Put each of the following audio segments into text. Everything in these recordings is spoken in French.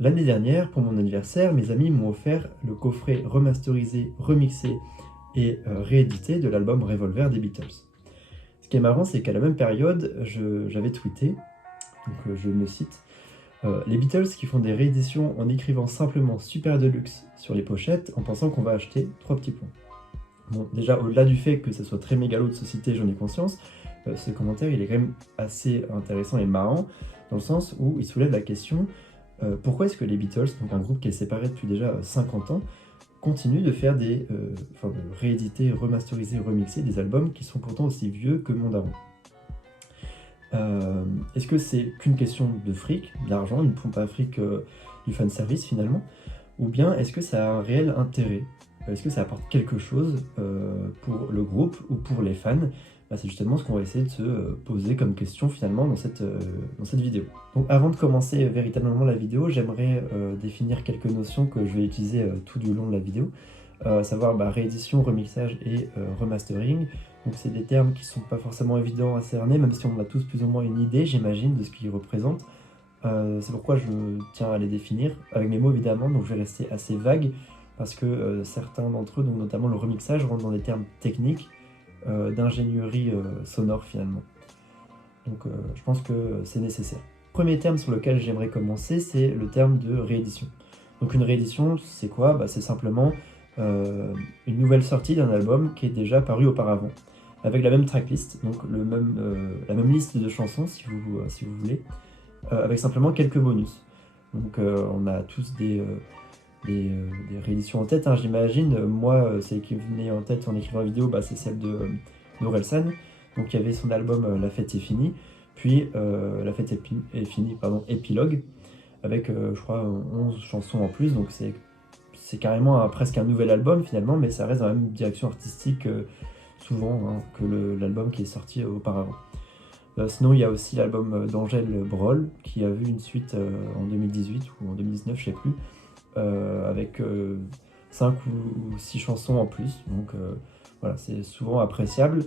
L'année dernière, pour mon anniversaire, mes amis m'ont offert le coffret remasterisé, remixé et réédité de l'album Revolver des Beatles. Ce qui est marrant, c'est qu'à la même période, j'avais tweeté, donc je me cite, les Beatles qui font des rééditions en écrivant simplement Super Deluxe sur les pochettes en pensant qu'on va acheter 3 petits points. Bon, déjà, au-delà du fait que ça soit très mégalo de se citer, j'en ai conscience, ce commentaire il est quand même assez intéressant et marrant, dans le sens où il soulève la question pourquoi est-ce que les Beatles, donc un groupe qui est séparé depuis déjà 50 ans, continuent de faire de rééditer, remasteriser, remixer des albums qui sont pourtant aussi vieux que Mondaron. Est-ce que c'est qu'une question de fric, d'argent, une pompe à fric du fanservice finalement, ou bien est-ce que ça a un réel intérêt? Est-ce que ça apporte quelque chose pour le groupe ou pour les fans? C'est justement ce qu'on va essayer de se poser comme question finalement dans cette vidéo. Donc avant de commencer véritablement la vidéo, j'aimerais définir quelques notions que je vais utiliser tout du long de la vidéo, à savoir réédition, remixage et remastering. Donc c'est des termes qui sont pas forcément évidents à cerner, même si on a tous plus ou moins une idée, j'imagine, de ce qu'ils représentent. C'est pourquoi je tiens à les définir, avec mes mots évidemment, donc je vais rester assez vague, parce que certains d'entre eux, donc notamment le remixage, rentrent dans des termes techniques d'ingénierie sonore finalement. Donc je pense que c'est nécessaire. Le premier terme sur lequel j'aimerais commencer, c'est le terme de réédition. Donc une réédition, c'est quoi? C'est simplement une nouvelle sortie d'un album qui est déjà paru auparavant, avec la même tracklist, donc la même liste de chansons si vous voulez, avec simplement quelques bonus. Donc on a tous des rééditions en tête, hein, j'imagine. Moi, celle qui me venait en tête en écrivant la vidéo, c'est celle d'Orelsan. Donc il y avait son album La Fête est finie, puis La Fête est finie, épilogue, avec je crois 11 chansons en plus, donc c'est carrément presque un nouvel album finalement, mais ça reste dans la même direction artistique souvent hein, que l'album qui est sorti auparavant. Sinon, il y a aussi l'album d'Angèle Brol, qui a vu une suite en 2018 ou en 2019, je sais plus, avec 5 ou 6 chansons en plus, donc voilà, c'est souvent appréciable.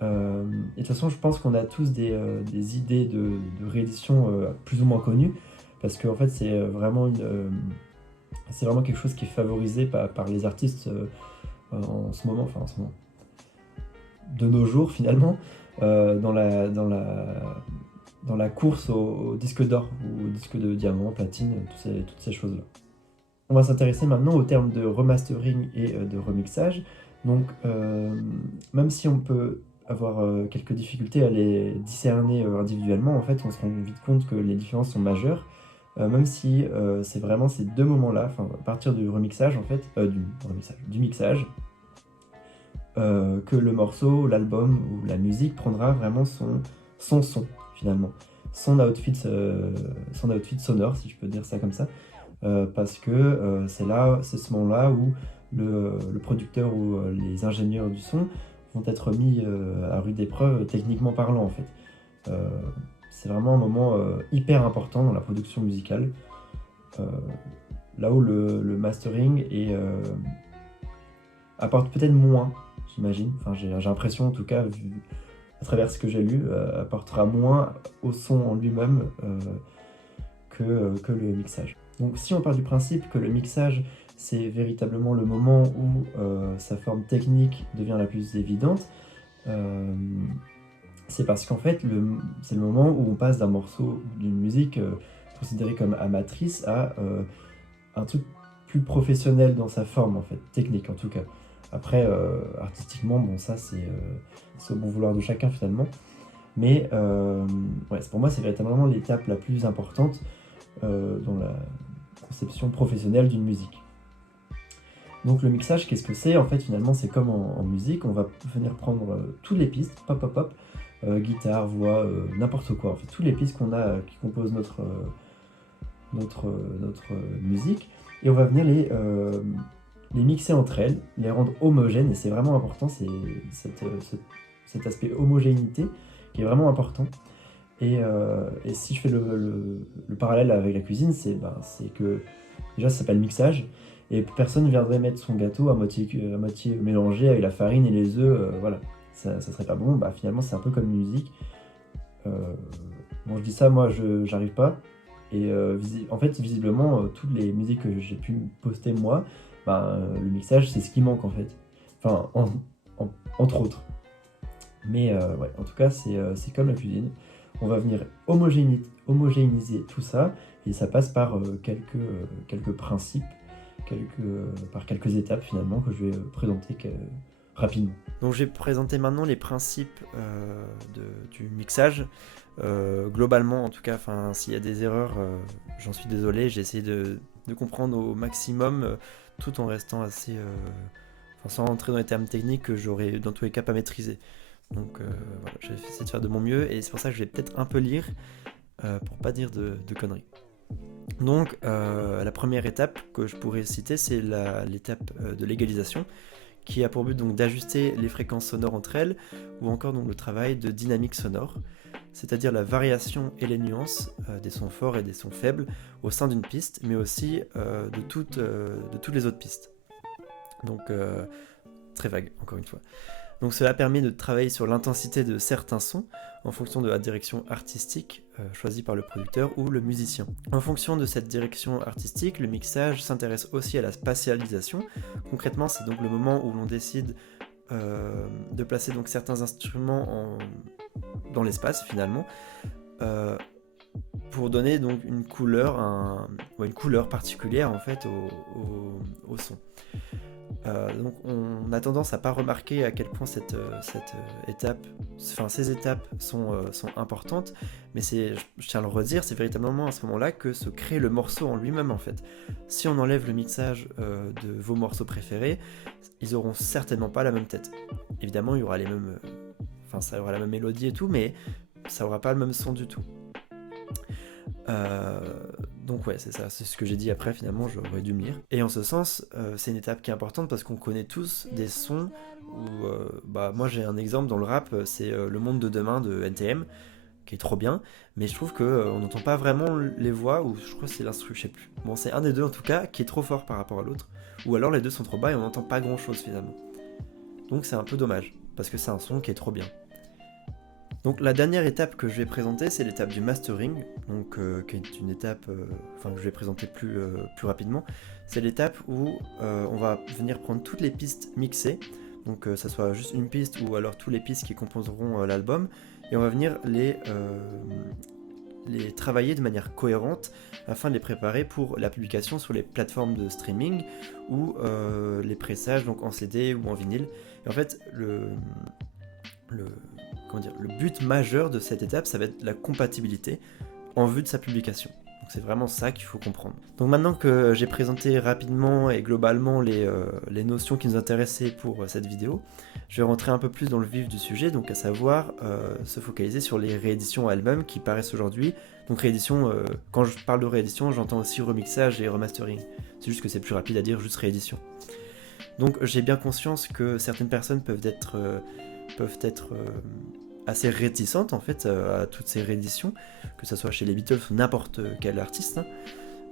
Et de toute façon, je pense qu'on a tous des idées de réédition plus ou moins connues, parce qu'en fait, c'est vraiment quelque chose qui est favorisé par les artistes en ce moment, de nos jours finalement, dans la course au disque d'or ou au disque de diamant, platine, toutes ces choses-là. On va s'intéresser maintenant au terme de remastering et de remixage. Donc, même si on peut avoir quelques difficultés à les discerner individuellement, en fait, on se rend vite compte que les différences sont majeures, même si c'est vraiment ces deux moments-là, à partir du remixage, en fait, du mixage, que le morceau, l'album ou la musique prendra vraiment son son, finalement. Son outfit sonore, si je peux dire ça comme ça. Parce que c'est ce moment-là où le producteur ou les ingénieurs du son vont être mis à rude épreuve techniquement parlant en fait. C'est vraiment un moment hyper important dans la production musicale, là où le mastering apporte peut-être moins, j'imagine, j'ai l'impression en tout cas, vu à travers ce que j'ai lu, apportera moins au son en lui-même que le mixage. Donc si on part du principe que le mixage c'est véritablement le moment où sa forme technique devient la plus évidente, c'est parce qu'en fait c'est le moment où on passe d'un morceau d'une musique considérée comme amatrice à un truc plus professionnel dans sa forme en fait, technique en tout cas. Après artistiquement, bon ça c'est au bon vouloir de chacun finalement, mais pour moi c'est véritablement l'étape la plus importante dans la conception professionnelle d'une musique. Donc le mixage, qu'est-ce que c'est? En fait finalement c'est comme en musique, on va venir prendre toutes les pistes, pop pop pop, guitare, voix, n'importe quoi, en fait toutes les pistes qu'on a qui composent notre musique, et on va venir les mixer entre elles, les rendre homogènes, et c'est vraiment important, c'est cet aspect homogénéité qui est vraiment important. Et si je fais le parallèle avec la cuisine, c'est que déjà ça s'appelle mixage, et personne ne viendrait mettre son gâteau à moitié mélangé avec la farine et les œufs, voilà, ça serait pas bon. Finalement c'est un peu comme une musique. Bon, je dis ça, moi j'arrive pas, Et en fait, visiblement, toutes les musiques que j'ai pu poster moi, le mixage, c'est ce qui manque en fait. Enfin, entre autres. Mais ouais, en tout cas, c'est comme la cuisine. On va venir homogénéiser tout ça, et ça passe par quelques principes, par quelques étapes finalement que je vais présenter rapidement. Donc je vais présenter maintenant les principes du mixage. Globalement, en tout cas, s'il y a des erreurs, j'en suis désolé. J'ai essayé de comprendre au maximum, tout en restant assez... sans rentrer dans les termes techniques que j'aurais dans tous les cas pas maîtrisé. Donc voilà, j'ai essayé de faire de mon mieux, et c'est pour ça que je vais peut-être un peu lire pour pas dire de conneries. Donc la première étape que je pourrais citer, c'est l'étape de l'égalisation, qui a pour but donc d'ajuster les fréquences sonores entre elles, ou encore donc le travail de dynamique sonore, c'est-à-dire la variation et les nuances des sons forts et des sons faibles au sein d'une piste, mais aussi de toutes les autres pistes. Donc très vague, encore une fois. Donc cela permet de travailler sur l'intensité de certains sons en fonction de la direction artistique choisie par le producteur ou le musicien. En fonction de cette direction artistique, le mixage s'intéresse aussi à la spatialisation. Concrètement, c'est donc le moment où l'on décide de placer donc certains instruments dans l'espace finalement, pour donner donc une couleur particulière en fait au son. Donc on a tendance à pas remarquer à quel point ces étapes sont importantes, mais je tiens à le redire, c'est véritablement à ce moment-là que se crée le morceau en lui-même en fait. Si on enlève le mixage de vos morceaux préférés, ils auront certainement pas la même tête. Évidemment, il y aura ça aura la même mélodie et tout, mais ça aura pas le même son du tout. Donc ouais, c'est ça, c'est ce que j'ai dit après, finalement j'aurais dû me lire. Et en ce sens, c'est une étape qui est importante parce qu'on connaît tous des sons où, moi j'ai un exemple dans le rap, c'est Le Monde de Demain de NTM, qui est trop bien, mais je trouve qu'on n'entend pas vraiment les voix, ou je crois que c'est l'instru, je sais plus. Bon, c'est un des deux en tout cas, qui est trop fort par rapport à l'autre, ou alors les deux sont trop bas et on n'entend pas grand chose finalement. Donc c'est un peu dommage, parce que c'est un son qui est trop bien. Donc la dernière étape que je vais présenter, c'est l'étape du mastering, donc qui est une étape que je vais présenter plus rapidement. C'est l'étape où on va venir prendre toutes les pistes mixées, donc que ça soit juste une piste ou alors toutes les pistes qui composeront l'album, et on va venir les travailler de manière cohérente afin de les préparer pour la publication sur les plateformes de streaming ou les pressages donc en CD ou en vinyle. Et en fait, le but majeur de cette étape, ça va être la compatibilité en vue de sa publication. Donc c'est vraiment ça qu'il faut comprendre. Donc maintenant que j'ai présenté rapidement et globalement les notions qui nous intéressaient pour cette vidéo, je vais rentrer un peu plus dans le vif du sujet, donc à savoir se focaliser sur les rééditions elles-mêmes qui paraissent aujourd'hui. Donc réédition, quand je parle de réédition, j'entends aussi remixage et remastering. C'est juste que c'est plus rapide à dire juste réédition. Donc j'ai bien conscience que certaines personnes peuvent être assez réticentes en fait à toutes ces rééditions, que ce soit chez les Beatles ou n'importe quel artiste,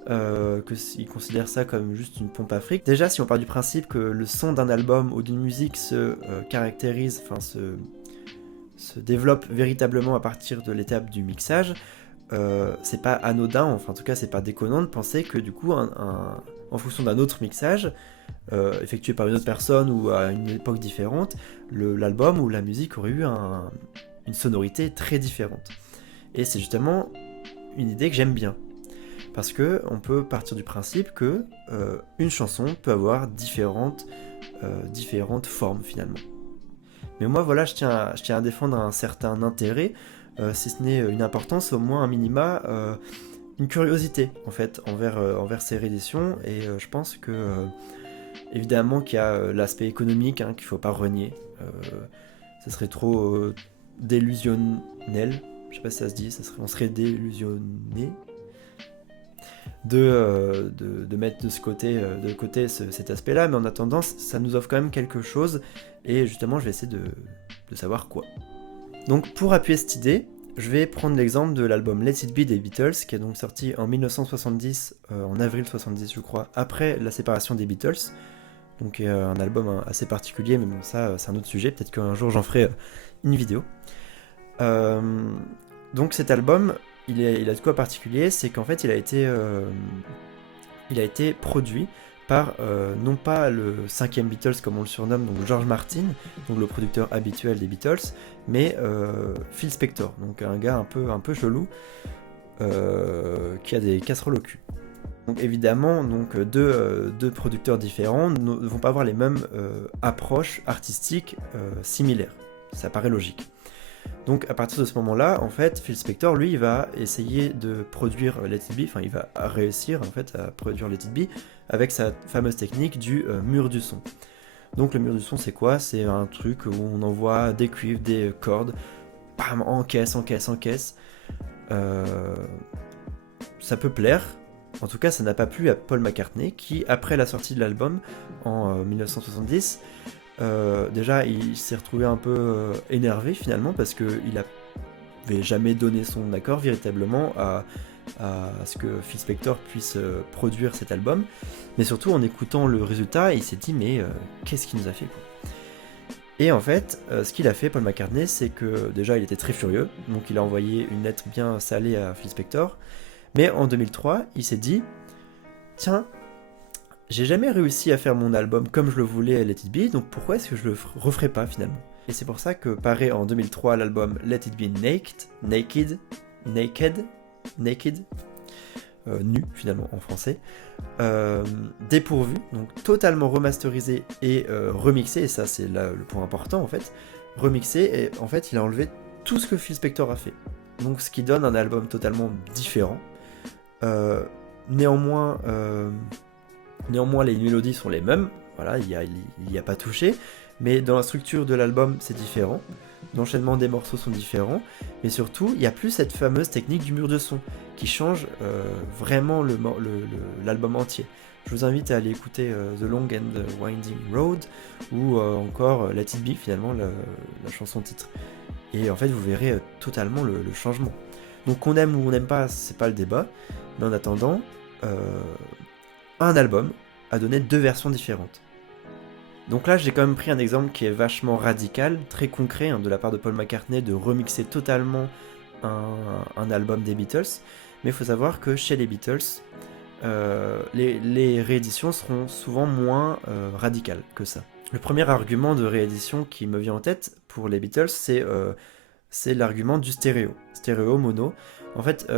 qu'ils considèrent ça comme juste une pompe à fric. Déjà, si on part du principe que le son d'un album ou d'une musique se caractérise, se développe véritablement à partir de l'étape du mixage, c'est pas anodin, en tout cas c'est pas déconnant de penser que du coup en fonction d'un autre mixage effectué par une autre personne ou à une époque différente, l'album ou la musique aurait eu une sonorité très différente. Et c'est justement une idée que j'aime bien, parce que on peut partir du principe que une chanson peut avoir différentes formes finalement. Mais moi voilà, je tiens à défendre un certain intérêt, si ce n'est une importance, au moins un minima, une curiosité en fait envers ces rééditions, et je pense que évidemment qu'il y a l'aspect économique qu'il faut pas renier, ça serait trop délusionnel, je sais pas si ça se dit, on serait délusionné de mettre de côté cet aspect-là, mais en attendant, ça nous offre quand même quelque chose, et justement je vais essayer de savoir quoi. Donc pour appuyer cette idée, je vais prendre l'exemple de l'album Let It Be des Beatles, qui est donc sorti en 1970, en avril 70 je crois, après la séparation des Beatles. Donc un album assez particulier, mais bon ça c'est un autre sujet, peut-être qu'un jour j'en ferai une vidéo. Donc cet album, il a de quoi particulier, c'est qu'en fait il a été produit par non pas le 5e Beatles comme on le surnomme, donc George Martin, donc le producteur habituel des Beatles, mais Phil Spector, donc un gars un peu chelou, qui a des casseroles au cul. Donc évidemment, donc, deux producteurs différents ne vont pas avoir les mêmes approches artistiques similaires. Ça paraît logique. Donc à partir de ce moment-là, en fait, Phil Spector, lui, il va essayer de produire Let It Be, enfin il va réussir en fait à produire Let It Be avec sa fameuse technique du mur du son. Donc le mur du son, c'est quoi? C'est un truc où on envoie des cuivres, des cordes, bam, en caisse. Ça peut plaire. En tout cas, ça n'a pas plu à Paul McCartney, qui, après la sortie de l'album, en 1970, déjà, il s'est retrouvé un peu énervé, finalement, parce qu'il n'avait jamais donné son accord, véritablement, à ce que Phil Spector puisse produire cet album. Mais surtout, en écoutant le résultat, il s'est dit, mais qu'est-ce qu'il nous a fait, quoi. Et en fait, ce qu'il a fait, Paul McCartney, c'est que, déjà, il était très furieux, donc il a envoyé une lettre bien salée à Phil Spector. Mais en 2003, il s'est dit, tiens, j'ai jamais réussi à faire mon album comme je le voulais à Let It Be, donc pourquoi est-ce que je le referai pas finalement? Et c'est pour ça que paraît en 2003 l'album Let It Be Naked, nu finalement en français, dépourvu, donc totalement remasterisé et remixé, et ça c'est là le point important en fait, remixé, et en fait il a enlevé tout ce que Phil Spector a fait. Donc ce qui donne un album totalement différent. Néanmoins, les mélodies sont les mêmes, voilà, il y a pas touché, mais dans la structure de l'album, c'est différent. L'enchaînement des morceaux sont différents, mais surtout, il n'y a plus cette fameuse technique du mur de son qui change vraiment l'album entier. Je vous invite à aller écouter The Long and Winding Road ou encore Let It Be, finalement, la chanson titre. Et en fait, vous verrez totalement le changement. Donc qu'on aime ou on n'aime pas, c'est pas le débat, mais en attendant, un album a donné 2 versions différentes. Donc là, j'ai quand même pris un exemple qui est vachement radical, très concret, de la part de Paul McCartney, de remixer totalement un album des Beatles, mais il faut savoir que chez les Beatles, les rééditions seront souvent moins radicales que ça. Le premier argument de réédition qui me vient en tête pour les Beatles, c'est l'argument du stéréo mono. En fait,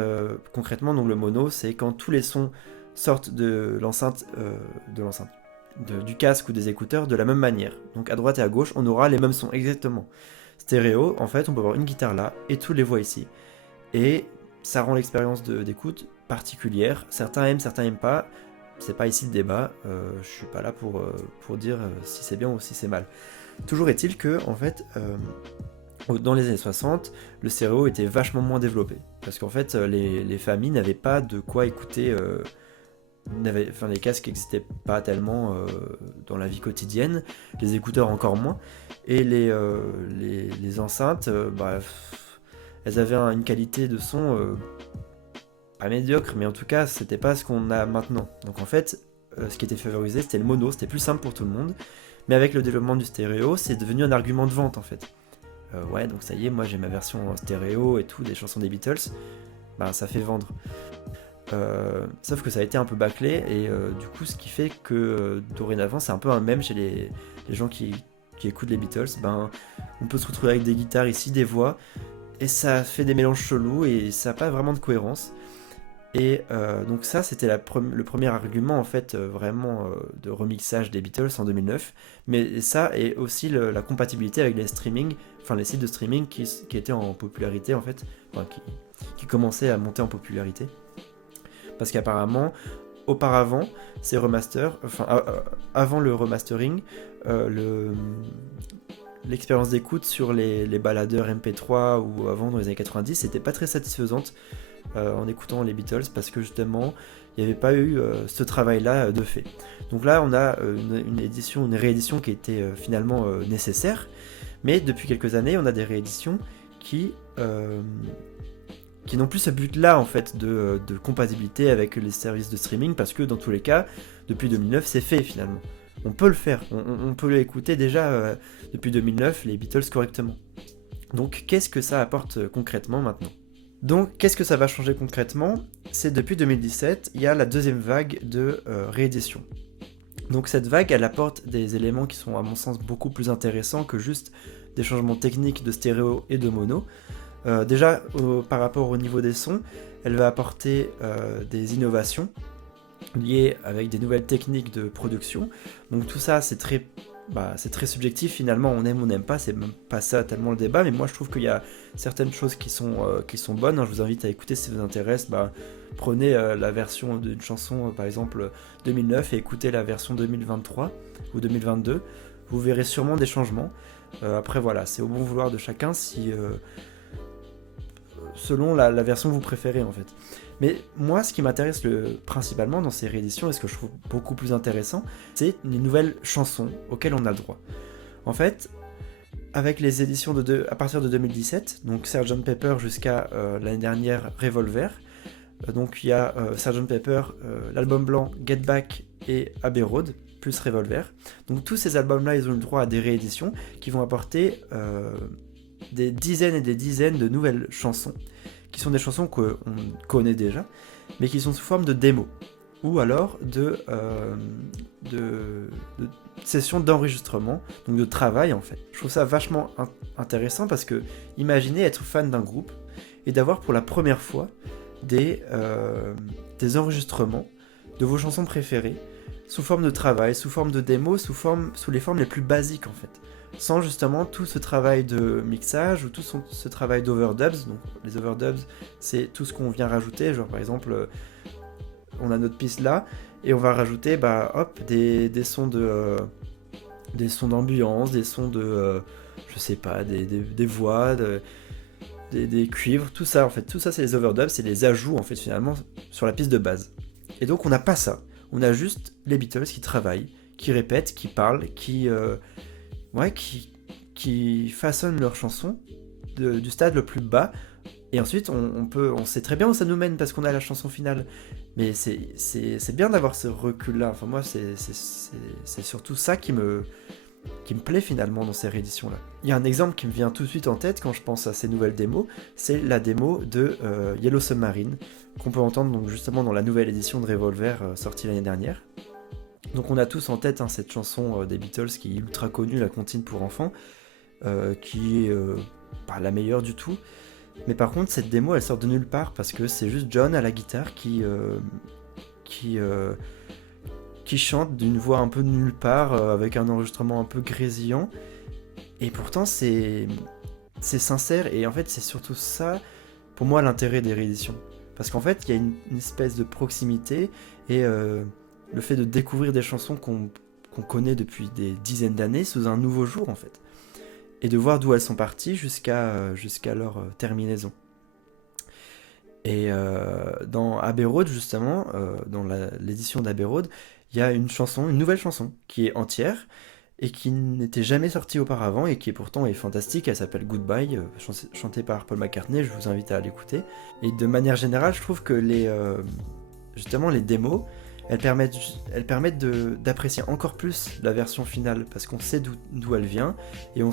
concrètement, donc le mono, c'est quand tous les sons sortent de l'enceinte, du casque ou des écouteurs de la même manière. Donc à droite et à gauche, on aura les mêmes sons exactement. Stéréo, en fait, on peut avoir une guitare là et tous les voix ici. Et ça rend l'expérience d'écoute particulière. Certains aiment pas. C'est pas ici le débat. Je suis pas là pour dire si c'est bien ou si c'est mal. Toujours est-il que, en fait, dans les années 60, le stéréo était vachement moins développé. Parce qu'en fait, les familles n'avaient pas de quoi écouter. Les casques n'existaient pas tellement dans la vie quotidienne, les écouteurs encore moins. Et les enceintes, elles avaient une qualité de son pas médiocre, mais en tout cas, c'était pas ce qu'on a maintenant. Donc en fait, ce qui était favorisé, c'était le mono, c'était plus simple pour tout le monde. Mais avec le développement du stéréo, c'est devenu un argument de vente en fait. Ouais, donc ça y est, moi j'ai ma version en stéréo et tout, des chansons des Beatles, ça fait vendre. Sauf que ça a été un peu bâclé, et du coup, ce qui fait que dorénavant, c'est un peu un mème chez les gens qui écoutent les Beatles. On peut se retrouver avec des guitares ici, des voix, et ça fait des mélanges chelous, et ça n'a pas vraiment de cohérence. Et donc ça, c'était le premier argument en fait vraiment de remixage des Beatles en 2009. Mais ça et aussi la compatibilité avec les streaming, enfin les sites de streaming qui étaient en popularité en fait, qui commençaient à monter en popularité. Parce qu'apparemment, auparavant, ces remasters, avant le remastering, l'expérience d'écoute sur les baladeurs MP3 ou avant dans les années 90, c'était pas très satisfaisante. En écoutant les Beatles, parce que justement il n'y avait pas eu ce travail-là de fait. Donc là on a une réédition qui était finalement nécessaire, mais depuis quelques années on a des rééditions qui n'ont plus ce but-là en fait de compatibilité avec les services de streaming, parce que dans tous les cas, depuis 2009 c'est fait finalement. On peut le faire, on peut l'écouter déjà depuis 2009 les Beatles correctement. Donc qu'est-ce que ça apporte concrètement maintenant ? Donc, qu'est-ce que ça va changer concrètement? C'est depuis 2017, il y a la deuxième vague de réédition. Donc cette vague, elle apporte des éléments qui sont à mon sens beaucoup plus intéressants que juste des changements techniques de stéréo et de mono. Déjà, par rapport au niveau des sons, elle va apporter des innovations liées avec des nouvelles techniques de production. Donc tout ça, c'est très subjectif finalement, on aime ou on n'aime pas, c'est même pas ça tellement le débat, mais moi je trouve qu'il y a certaines choses qui sont bonnes, hein. Je vous invite à écouter si ça vous intéresse, prenez la version d'une chanson par exemple 2009 et écoutez la version 2023 ou 2022, vous verrez sûrement des changements. Après voilà, c'est au bon vouloir de chacun si selon la version que vous préférez en fait. Mais moi, ce qui m'intéresse principalement dans ces rééditions, et ce que je trouve beaucoup plus intéressant, c'est les nouvelles chansons auxquelles on a le droit. En fait, avec les éditions à partir de 2017, donc Sgt Pepper jusqu'à l'année dernière Revolver, donc il y a Sgt Pepper, l'album blanc Get Back et Abbey Road, plus Revolver. Donc tous ces albums-là, ils ont eu le droit à des rééditions qui vont apporter des dizaines et des dizaines de nouvelles chansons, qui sont des chansons qu'on connaît déjà, mais qui sont sous forme de démos, ou alors de sessions d'enregistrement, donc de travail en fait. Je trouve ça vachement intéressant parce que imaginez être fan d'un groupe et d'avoir pour la première fois des enregistrements de vos chansons préférées sous forme de travail, sous forme de démos, sous les formes les plus basiques en fait. Sans justement tout ce travail de mixage ou tout ce travail d'overdubs. Donc les overdubs, c'est tout ce qu'on vient rajouter, genre par exemple, on a notre piste là, et on va rajouter des sons d'ambiance, des sons de, je sais pas, des voix, des cuivres, tout ça en fait, tout ça c'est les overdubs, c'est les ajouts en fait finalement sur la piste de base. Et donc on n'a pas ça, on a juste les Beatles qui travaillent, qui répètent, qui parlent, qui façonnent leurs chansons du stade le plus bas, et ensuite on sait très bien où ça nous mène parce qu'on a la chanson finale. Mais c'est bien d'avoir ce recul-là. Enfin moi c'est surtout ça qui me plaît finalement dans ces rééditions-là. Il y a un exemple qui me vient tout de suite en tête quand je pense à ces nouvelles démos, c'est la démo de Yellow Submarine, qu'on peut entendre donc justement dans la nouvelle édition de Revolver sortie l'année dernière. Donc on a tous en tête cette chanson des Beatles qui est ultra connue, la comptine pour enfants, qui est pas la meilleure du tout. Mais par contre cette démo elle sort de nulle part parce que c'est juste John à la guitare qui chante d'une voix un peu de nulle part, avec un enregistrement un peu grésillant. Et pourtant c'est sincère, et en fait c'est surtout ça pour moi l'intérêt des rééditions. Parce qu'en fait il y a une espèce de proximité et le fait de découvrir des chansons qu'on connaît depuis des dizaines d'années sous un nouveau jour en fait. Et de voir d'où elles sont parties jusqu'à leur terminaison. Et dans Abbey Road justement, dans l'édition d'Abbey Road, il y a une nouvelle chanson qui est entière et qui n'était jamais sortie auparavant et qui pourtant est fantastique. Elle s'appelle Goodbye, chantée par Paul McCartney. Je vous invite à l'écouter. Et de manière générale, je trouve que justement les démos, elles permettent d'apprécier encore plus la version finale parce qu'on sait d'où elle vient et on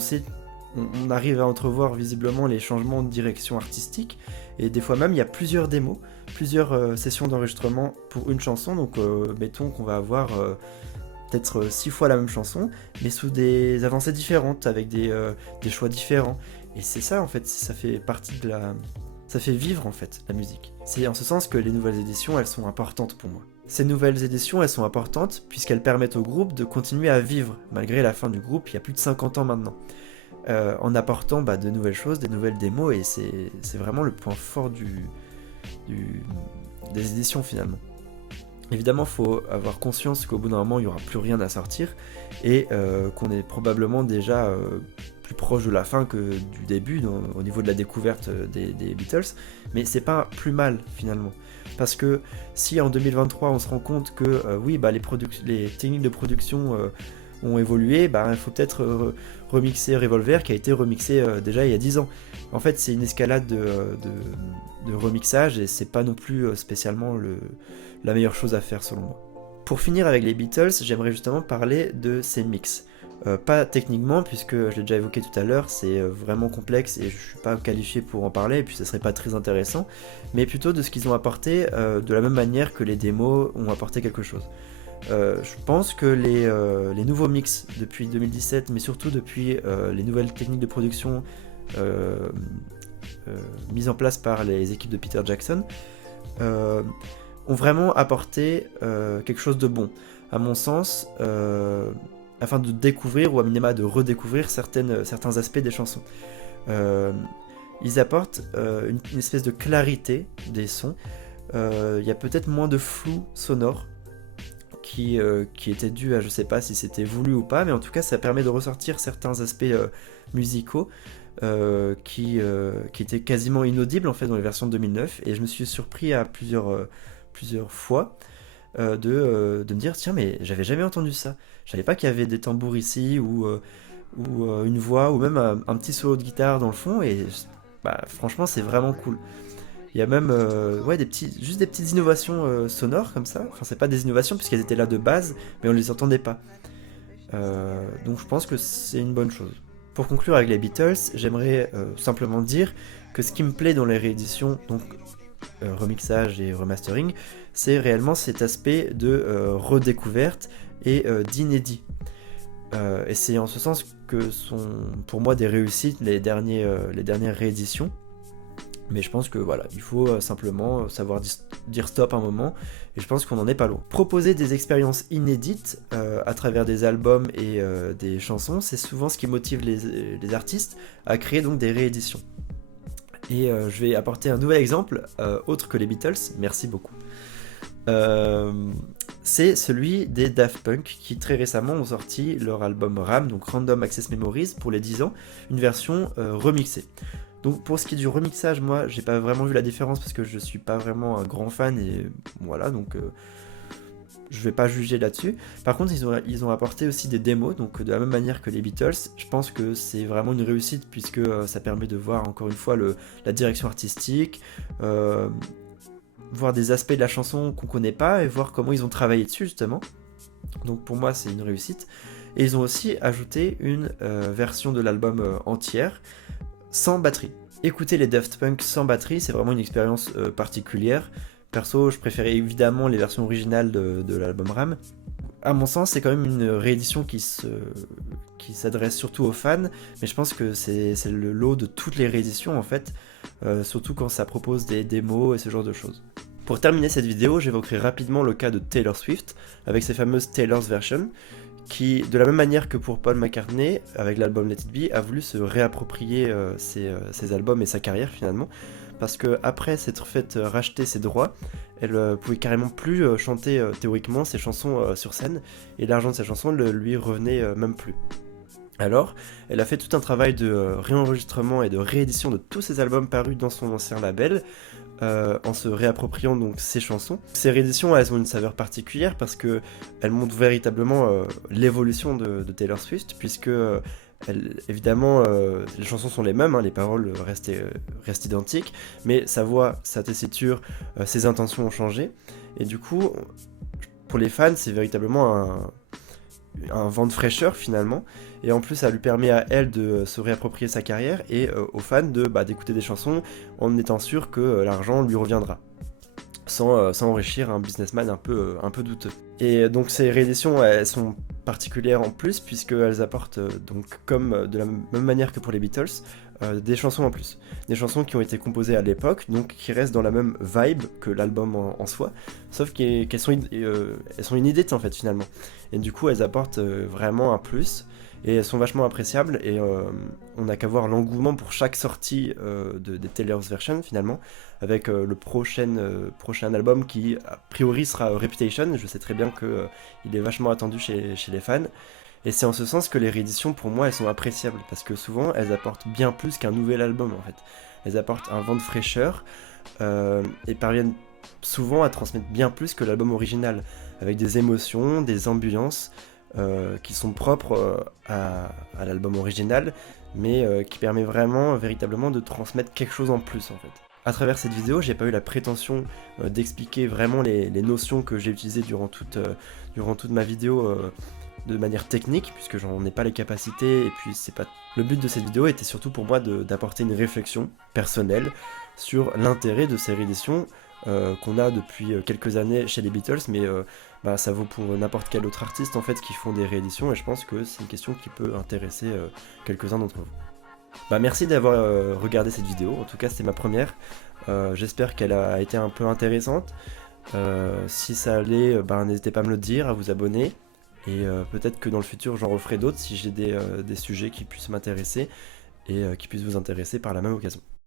arrive à entrevoir visiblement les changements de direction artistique, et des fois même il y a plusieurs démos, plusieurs sessions d'enregistrement pour une chanson. Donc mettons qu'on va avoir peut-être 6 fois la même chanson mais sous des avancées différentes avec des choix différents, et c'est ça en fait, ça fait partie ça fait vivre en fait la musique. C'est en ce sens que les nouvelles éditions elles sont importantes pour moi. Ces nouvelles éditions elles sont importantes puisqu'elles permettent au groupe de continuer à vivre malgré la fin du groupe il y a plus de 50 ans maintenant, en apportant de nouvelles choses, des nouvelles démos, et c'est vraiment le point fort des éditions finalement. Évidemment, il faut avoir conscience qu'au bout d'un moment, il n'y aura plus rien à sortir, et qu'on est probablement déjà plus proche de la fin que du début au niveau de la découverte des Beatles, mais c'est pas plus mal finalement. Parce que si en 2023 on se rend compte que les techniques de production ont évolué, il faut peut-être remixer Revolver qui a été remixé déjà il y a 10 ans. En fait c'est une escalade de remixage, et c'est pas non plus spécialement la meilleure chose à faire selon moi. Pour finir avec les Beatles, j'aimerais justement parler de ces mix. Pas techniquement, puisque je l'ai déjà évoqué tout à l'heure, c'est vraiment complexe et je suis pas qualifié pour en parler, et puis ça serait pas très intéressant, mais plutôt de ce qu'ils ont apporté de la même manière que les démos ont apporté quelque chose. Je pense que les nouveaux mix depuis 2017, mais surtout depuis les nouvelles techniques de production mises en place par les équipes de Peter Jackson, ont vraiment apporté quelque chose de bon. À mon sens, afin de découvrir ou à minima de redécouvrir certains aspects des chansons. Ils apportent une espèce de clarité des sons. Il y a peut-être moins de flou sonore qui était dû à, je sais pas si c'était voulu ou pas, mais en tout cas ça permet de ressortir certains aspects musicaux qui étaient quasiment inaudibles en fait dans les versions de 2009, et je me suis surpris à plusieurs fois de me dire tiens, mais j'avais jamais entendu ça, je savais pas qu'il y avait des tambours ici ou une voix ou même un petit solo de guitare dans le fond, et franchement c'est vraiment cool. Il y a même juste des petites innovations sonores comme ça, enfin c'est pas des innovations puisqu'elles étaient là de base, mais on les entendait pas, donc je pense que c'est une bonne chose. Pour conclure avec les Beatles, j'aimerais simplement dire que ce qui me plaît dans les rééditions, donc remixage et remastering, c'est réellement cet aspect de redécouverte et d'inédit. Et c'est en ce sens que sont pour moi des réussites les dernières rééditions. Mais je pense que voilà, il faut simplement savoir dire stop un moment, et je pense qu'on n'en est pas loin. Proposer des expériences inédites à travers des albums et des chansons, c'est souvent ce qui motive les artistes à créer donc des rééditions. Et je vais apporter un nouvel exemple, autre que les Beatles, merci beaucoup. C'est celui des Daft Punk qui très récemment ont sorti leur album RAM, donc Random Access Memories, pour les 10 ans, une version remixée. Donc pour ce qui est du remixage, moi j'ai pas vraiment vu la différence parce que je suis pas vraiment un grand fan, et voilà, donc je vais pas juger là-dessus. Par contre ils ont apporté aussi des démos, donc de la même manière que les Beatles. Je pense que c'est vraiment une réussite puisque ça permet de voir encore une fois la direction artistique, voir des aspects de la chanson qu'on connaît pas et voir comment ils ont travaillé dessus justement. Donc pour moi c'est une réussite. Et ils ont aussi ajouté une version de l'album entière sans batterie. Écouter les Daft Punk sans batterie, c'est vraiment une expérience particulière. Perso, je préférais évidemment les versions originales de l'album RAM. À mon sens, c'est quand même une réédition qui s'adresse surtout aux fans, mais je pense que c'est le lot de toutes les rééditions en fait, surtout quand ça propose des démos et ce genre de choses. Pour terminer cette vidéo, j'évoquerai rapidement le cas de Taylor Swift, avec ses fameuses Taylor's Version, qui, de la même manière que pour Paul McCartney, avec l'album Let It Be, a voulu se réapproprier ses albums et sa carrière finalement, parce qu'après s'être fait racheter ses droits, elle pouvait carrément plus chanter théoriquement ses chansons sur scène, et l'argent de ses chansons ne lui revenait même plus. Alors, elle a fait tout un travail de réenregistrement et de réédition de tous ses albums parus dans son ancien label, en se réappropriant donc ses chansons. Ces rééditions, elles ont une saveur particulière parce que elles montrent véritablement l'évolution de Taylor Swift, puisque évidemment les chansons sont les mêmes, hein, les paroles restent identiques, mais sa voix, sa tessiture, ses intentions ont changé, et du coup, pour les fans, c'est véritablement un vent de fraîcheur finalement, et en plus ça lui permet à elle de se réapproprier sa carrière, et aux fans d'écouter des chansons en étant sûr que l'argent lui reviendra, sans enrichir un businessman un peu douteux. Et donc ces rééditions, elles sont particulières en plus, puisqu'elles apportent, donc comme de la même manière que pour les Beatles, des chansons en plus. Des chansons qui ont été composées à l'époque, donc qui restent dans la même vibe que l'album en soi, sauf qu'elles sont inédites en fait finalement. Et du coup elles apportent vraiment un plus, et elles sont vachement appréciables, et on n'a qu'à voir l'engouement pour chaque sortie des Taylor's Version finalement, avec le prochain album qui a priori sera Reputation. Je sais très bien qu'il est vachement attendu chez les fans. Et c'est en ce sens que les rééditions, pour moi, elles sont appréciables, parce que souvent, elles apportent bien plus qu'un nouvel album, en fait. Elles apportent un vent de fraîcheur, et parviennent souvent à transmettre bien plus que l'album original, avec des émotions, des ambiances, qui sont propres à l'album original, mais qui permet vraiment, véritablement, de transmettre quelque chose en plus, en fait. À travers cette vidéo, j'ai pas eu la prétention d'expliquer vraiment les notions que j'ai utilisées durant toute ma vidéo de manière technique, puisque j'en ai pas les capacités, et puis c'est pas... Le but de cette vidéo était surtout pour moi d'apporter une réflexion personnelle sur l'intérêt de ces rééditions qu'on a depuis quelques années chez les Beatles, mais ça vaut pour n'importe quel autre artiste en fait qui font des rééditions, et je pense que c'est une question qui peut intéresser quelques-uns d'entre vous. Merci d'avoir regardé cette vidéo, en tout cas c'était ma première. J'espère qu'elle a été un peu intéressante. Si ça allait, n'hésitez pas à me le dire, à vous abonner. Et peut-être que dans le futur j'en referai d'autres si j'ai des sujets qui puissent m'intéresser et qui puissent vous intéresser par la même occasion.